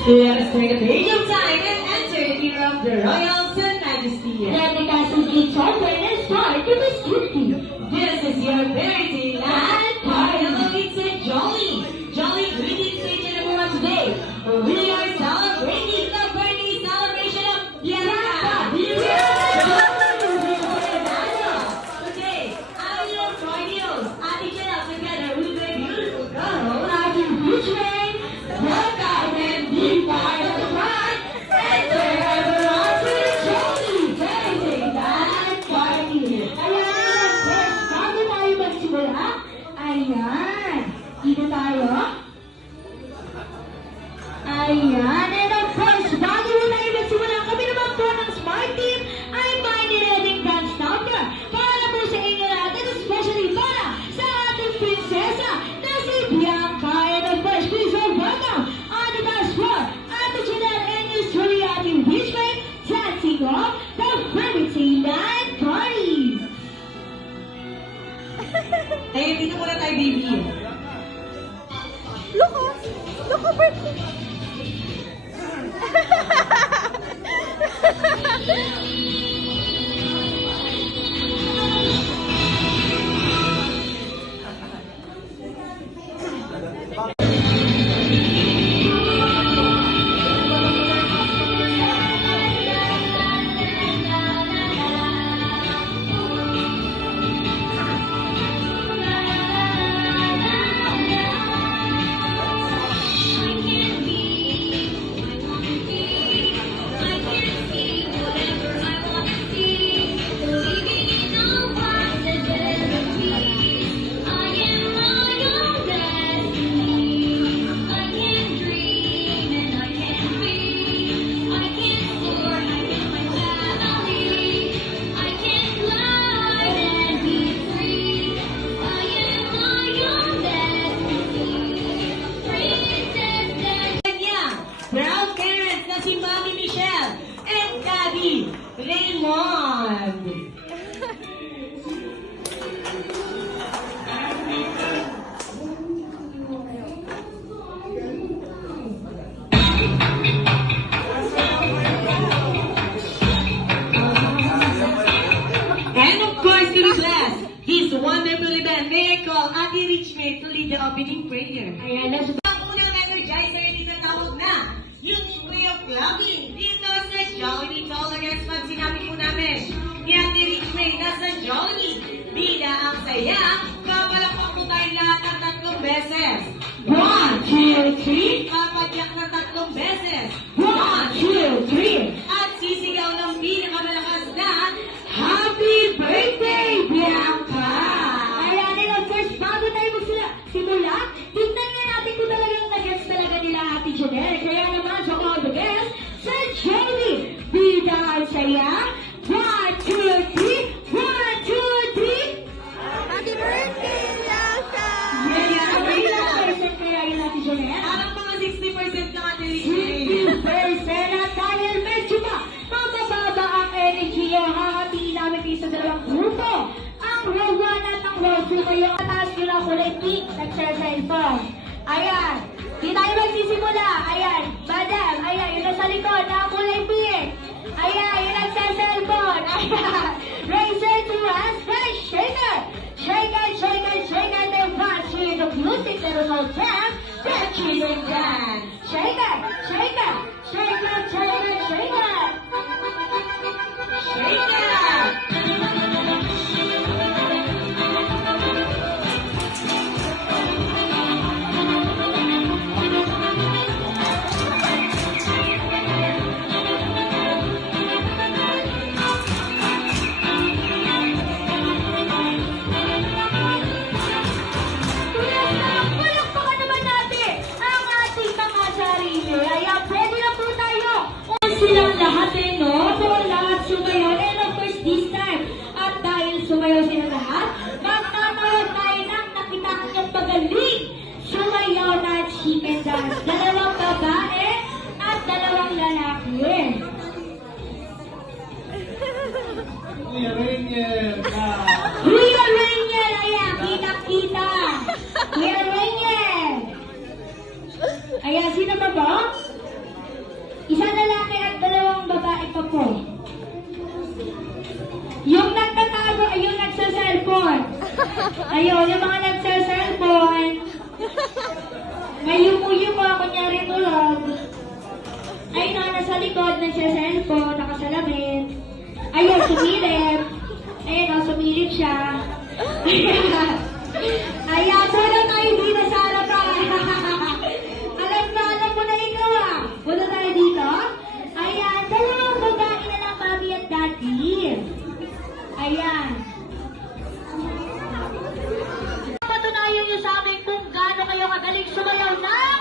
Let us turn the page of time and enter the era of the Royals and Majesty. Let the castle be open and start to be strictly. This is your parenting land party. Hello, it's a jolly greetings to each and everyone today. We are celebrating the birthday celebration of Bianca. Today, I'm your Cordials, Ate Janelle, together with my beautiful co-host, Ate Richmond, welcome and be part of the fun. Enter everyone to the Jolly Parenting Land Party. Ayan, first, bago tayo magsimula, ayan, dito tayo. Ayan, and of course, bago mo tayo magsimula, kami naman po ng Smart Team ay may nireading dance number para po sa inyo natin, especially para sa ating prinsesa na si Bianca. And of course, please welcome on the dance floor, Ate Janelle and Miss Julia, Ate Richmond, dancing off the Fairytale Party. Tayo, dito muna tayo, baby. Look, birthday. Proud parents na si Mami Michelle and Daddy Raymond. And of course, to be blessed, His wonderfully band miracle, Ate Richmond, to lead the opening prayer. Ayan, let's Ang unang energizer dito tawag na unique way of clubbing dito sa Jollibee Tolerance. Pag sinabi po namin ni Ate Richmond na sa Jollibee, bida ang saya, kapalakpak po tayo lahat ng 3 beses. 1, 2, 3. Papadyak ng 3 beses. 1, 2, 3. At sisigaw ng pinakamalakas na Happy Birthday, Bianca! Ayan, and of course, bago tayo magsimula, tignan nga natin kung talagang nag-gets talaga nila Ate Janelle. Kaya naman sa all the best, sa Jollibee, bida ang saya. 1, 2, 3. 1, 2, 3. Happy birthday, Bianca! Yeah, Ilang percent kaya yun Ate Janelle? Parang mga 60% lang Ate Richmond. 50% at dahil medyo pa mabababa ang energy yung hahatiin namin kayo sa dalawang grupo. Ang row 1 at ang row 2 kayo mataas nyo na kulay pink nagsa-cellphone. Ayan, di tayo magsisimula. Ayan, madam, ayan, yun na sa likod na kulay pink. Ayan, yun nagsa-cellphone. Ayan, razor to us, fresh shaker. Shake it, shake it, shake it, and fast hear the music that is all dance, that cheesing dance. Shake it, shake it, shake it, shake it, shake it. Shake it! Palakpakan naman natin ang ating mga sarili. Ayan, pwede na po tayo. Kung silang lahat no? Kung lahat sumayo. And of course, this time, at dahil sumayo sila lahat, magtatayo tayo ng nakita kanyang pagaling. Sumayaw na chicken dance. 2 babae at 2 lalaki. Kuya Rainier! Kuya Rainier! Ayan, kita-kita. Kuya Rainier! Ayan, sino ba ba? grupo? Yung nagtatago, ay yung nagsa-cellphone. Ayun, yung mga nagsa-cellphone. May yuko-yuko, kunyari tulog. Ayun na, nasa likod, nagsa-cellphone, nakasalamin. Ayun, sumilip. Ayun, oh, sumilip siya. Ayan, wala tayo dito sa harapan. Alam ko na ikaw ah. Wala tayo dito. Ayan, dalawang babae na lang, mami at daddy. Ayan. Patunayan niyo sa amin kung gaano kayo kagaling sumayaw ng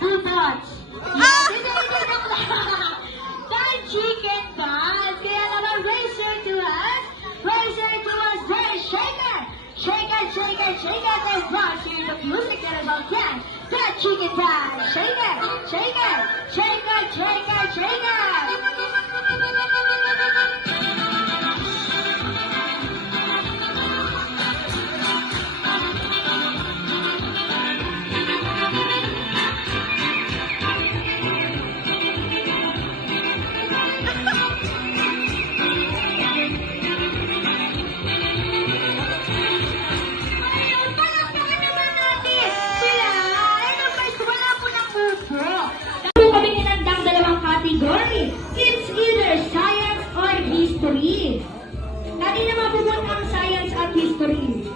bubots. Hindi lang lang. Dahil chicken balls. Kaya naman, raise your two hands. Raise your two hands. Then shake it. Shake it, shake it, shake it. And rock to the music that is on can. That chicken dance. Shake it, shake it, shake it, shake it, shake it. Ayun, palakpakan naman natin sila. And of course, wala po ng grupo. Dahil kami ninandang dalawang category. It's either science or history. Kanina mapupunta ang science at history.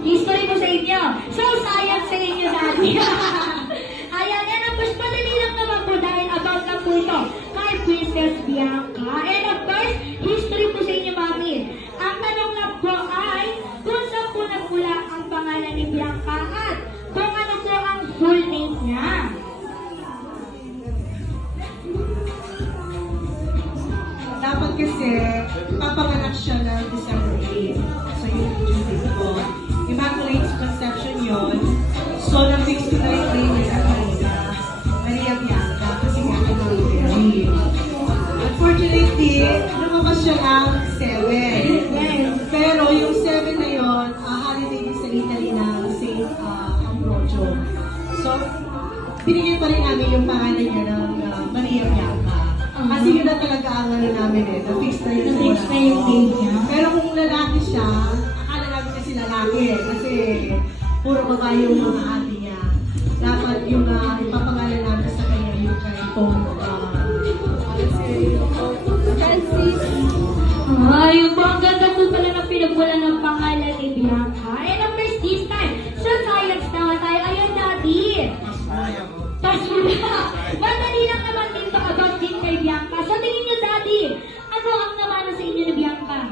History po sa inyo. So, science sa inyo dati. Ayan, and of course, madali lang naman po dahil about na po ito kay Princess Bianca. And of course, history po sa inyo, mami. Ang tanong na po ay kung saan po nagmula ang pangalan ni Bianca at kung ano po ang full name niya. Dapat kasi, papanganak siya ng December 8. So, yun yung date ko. Immaculate Conception yun. So, na-fix ko na yung name niya sa Maria Bianca. Kasi nga, ano Mary. Unfortunately, lumabas siya ng 7. Pero yung 7 na yun, holiday din sa Italy ng St. Ambrogio. So, binigyan pa rin namin yung pangalan niya ng Maria Bianca. Kasi yun na talaga ang ano namin eh, na-fix na yun. Na-fix na yung date niya. Pero kung lalaki siya, akala namin kasi lalaki eh. Kasi puro babae yung mga ate niya. Dapat yung ipapangalan namin sa kanya yung kay Pong Francis. Ay, yung po, ang ganda po pala ng pinagmula ng pangalan ni Bianca. And of course, this time, sa science naman tayo. Ayun, daddy. Tas madali lang naman dito about din kay Bianca. Sa tingin niyo, daddy, ano ang namana sa inyo ni Bianca?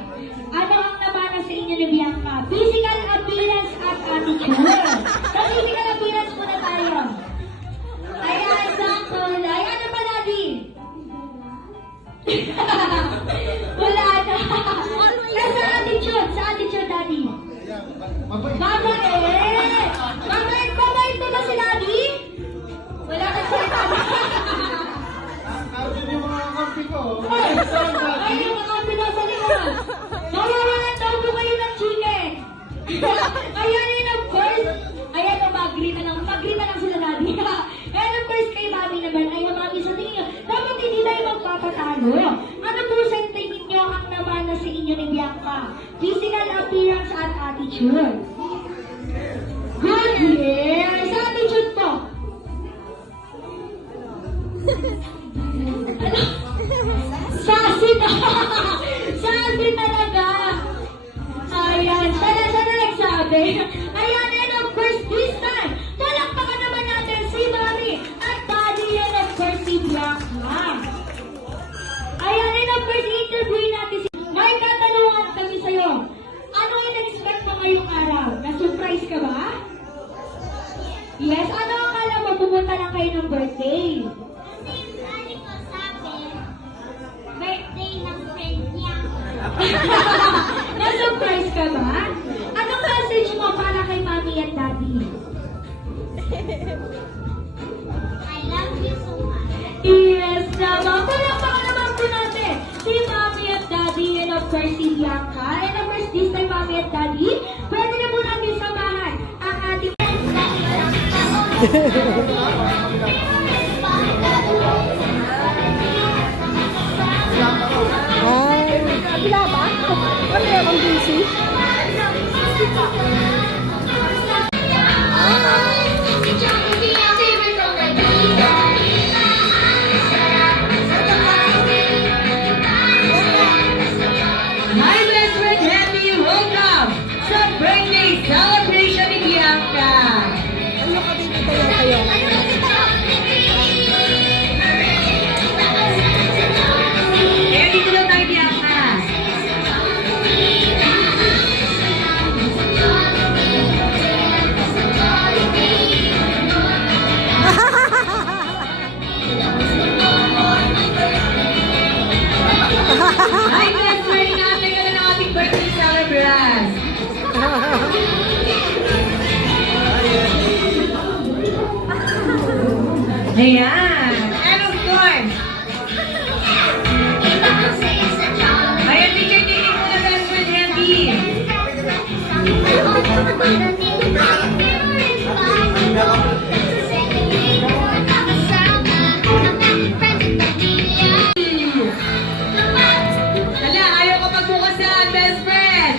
Ano ang namana sa inyo ni Bianca? Physical appearance at attitude. Sa physical appearance muna tayo. Ayan, sample. Ay, ano pa, daddy? Wala na. Sa attitude, daddy. Mabait! Mabait ba si daddy? Wala ka salita. Nakakabin yung mga kampi ko. Ay, yung mga pinas sa likod. Mawawalan daw po kayo ng chicken. Ayan, and of course, ayan, mag-agree na lang sila daddy. And of course, kay mami naman, ay mami sa tingin nyo, dapat hindi tayo magpapatalo. Ano po sa tingin nyo ang namana sa inyo ni Bianca? Physical appearance at attitude. Good year! Sa attitude po. Ano? Sassy na! Sassy talaga! Ayan, sana nagsabi. Ayan, and of course, this time, palakpakan naman natin si Mami at Daddy, and of course, si Bianca. Ayan, and of course, interviewin natin si... May katanungan kami sa'yo. Ano in-expect mo ngayong araw? Na-surprise ka ba? Yes, ano akala mo? Pumunta lang kayo ng birthday. Kasi yung dali ko sabi, birthday ng friend niya. Na-surprise ka ba? Anong message mo para kay Mami at Daddy? I love you so much. Yes, naman. Palakpakan naman po natin si Mami at Daddy, and of course si Bianca. And of course, this time Mami at Daddy, pwede na po natin samahan ang ating... Ayan. And of course, ayan, picture taking muna best friend Hendy. Hala, ayaw ka magbukasan, best friend.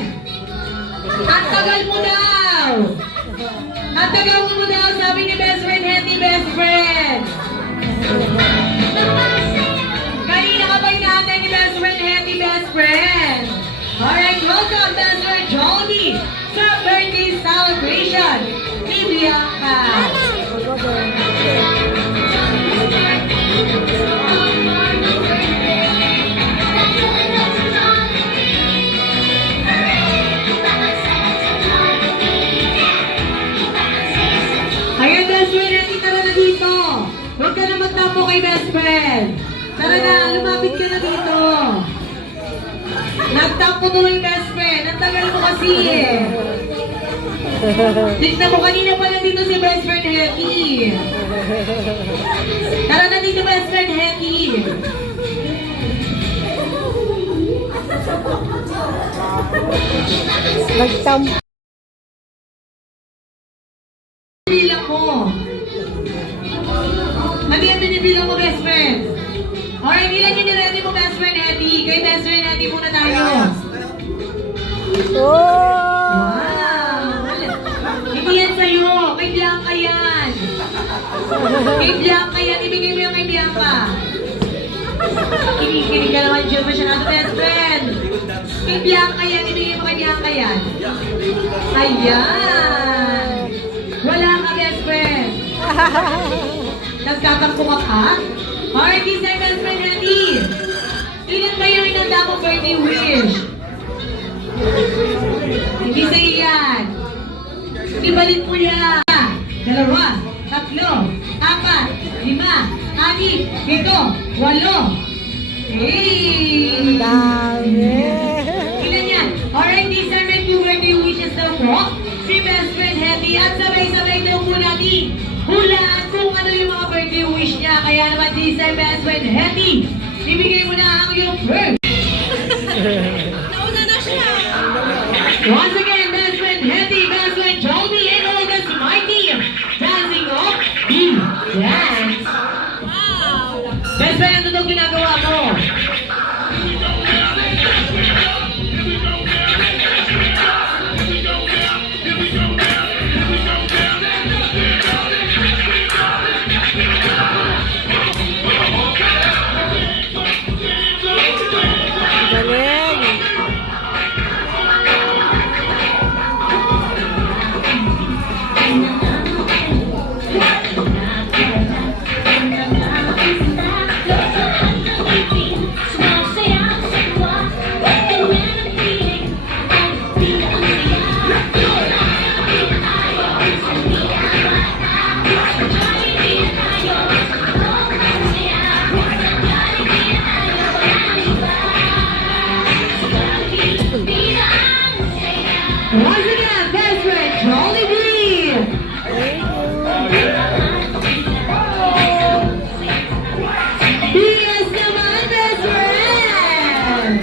Ang tagal mo daw. Ang tagal mo daw, sabi ni best friend Hendy, best friend. Kanina ka ba inaantay ni best friend Hendy, best friend? Alright, welcome best friend Johnny sa birthday celebration ni Bianca. Ayan, best friend Hendy, tara na dito. Huwag ka na magtapo kay best friend. Tara na, lumapit ka na dito. Nagtapo tuloy best friend. Ang tagal mo kasi eh. Tignan mo, kanina pa lang dito si best friend Hetty. Tara na dito best friend Hetty. Bilang mo. Ano yan binibilang mo best friend? Alright, ilan yung niready mo best friend Hetty? Kay best friend Hetty muna tayo. Wow! Hindi yan sa'yo. Kay Bianca yan. Kay Bianca yan. Ibigay mo yung kay Bianca. Kinikinig ka naman dyan masyado best friend. Kay Bianca yan. Ibigay mo kay Bianca yan. Ayan. Wala ka best friend. Nagtatampo ka pa? Alright, this time best friend Hetty. Ilan ba yung inanda mo birthday wish? Hindi sa'yo yan. Ibalit mo yan. 2, 3, 4, 5, 6, 7, 8, 8. Hey! Ilan yan? Alright, these are my few birthday wishes daw po. Si best friend Hetty at sabay-sabay daw po natin hulaan kung ano yung mga birthday wish niya. Kaya naman these are best friend Hetty. Ibigay mo na ang iyong birth. Nauna na siya. Once again, best friend Hetty, best friend Johnny, and all the my team dancing off the dance. Wow! Best friend, ano daw ginagawa mo? Once again, best friend Johnny Green. Yes, naman, best friend.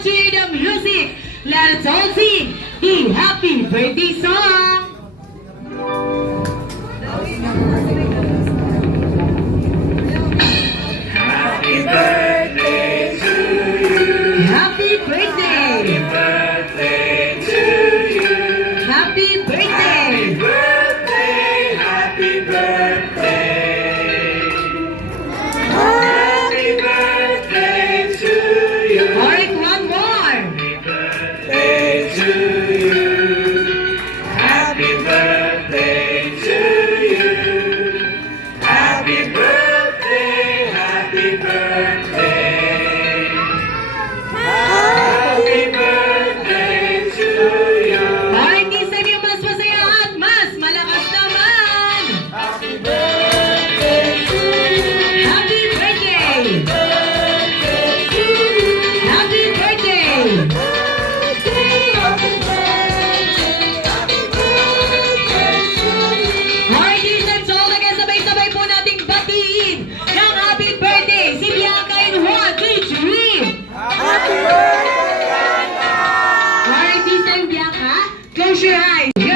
To the music, let's all sing the happy birthday song. Happy birthday to you. Happy birthday. Happy birthday to you. Happy birthday. Happy birthday. Happy birthday. Happy birthday to you. All right, one more. Happy birthday to you. Happy Close your eyes.